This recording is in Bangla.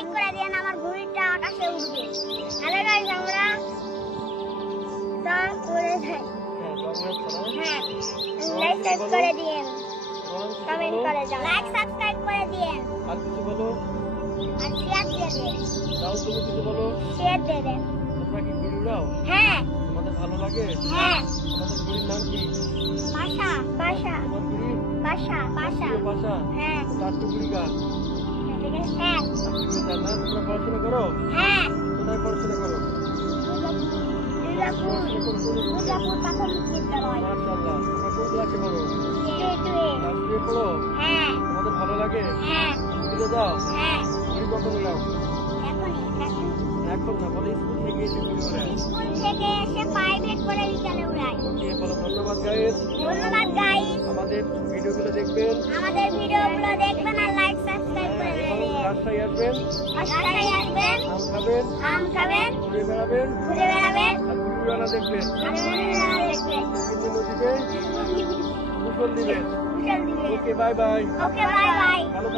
লাইক করে দেন আমার ঘুড়িটা আকাশে উঠবে। হ্যালো গাইস আমরা ডান্স করে যাই হ্যাঁ হ্যাঁ লাইক সাবস্ক্রাইব করে দিন কমেন্ট করে যান। লাইক সাবস্ক্রাইব করে দিন আর কিছু বলো? আর শেয়ার দিয়ে দেন। তাও তুমি কিছু বলো? শেয়ার দিয়ে দেন। তোমরা কি ঘুড়ি উড়াও হ্যাঁ। তোমাদের ভালো লাগে? হ্যাঁ। তোমাদের ঘুড়ির নাম কি? বাসা বাসা। তোমার বাসা বাসা। হ্যাঁ। চারটে ঘুড়ি গান হ্যাঁ। ধন্যবাদ আমাদের ভিডিওগুলো দেখবেন আমাদের ভিডিওগুলো ঘুরে বেড়াবেন ঘুরে বেড়াবেন ঘুড়ি দেখবেন নদীতে কুশল দিবেন ওকে বাই বাই ভালো